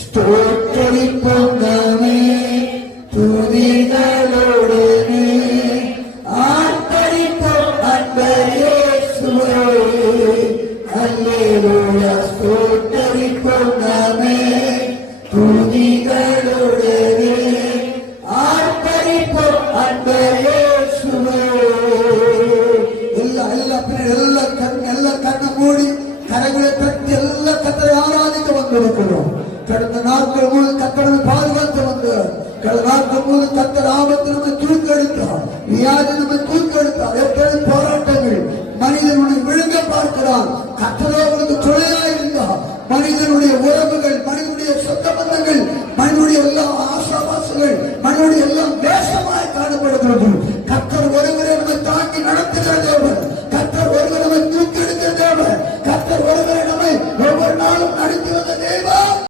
ஸ்தோத்திரிப்போம் நாமே துதிகளுடனே ஆர்ப்பரிப்போம் அன்பர் இயேசுவே. அல்லேலூயா. ஸ்தோத்திரிப்போம் நாமே துதிகளுடனே ஆர்ப்பரிப்போம் அன்பர் இயேசுவே. எல்லா கண்ணை மூடி கரங்களை தட்டி எல்லா கத்தரை ஆராதிக்க வந்திருக்கிறோம். கடந்த நாட்கள் மூலம் கத்தரை பாதுகாத்து வந்தார். கடந்த நாட்கள் மூலம் கத்தர் ஆபத்து நம்மை தூக்கெடுத்தார், வியாதி நம்மை தூக்கெடுத்தார். எத்தனை போராட்டங்கள் மனிதனுடைய விழுங்க பார்க்கிறான். கத்தரோ அவனுக்கு துணையாயிருந்தார். மனிதனுடைய உறவுகள்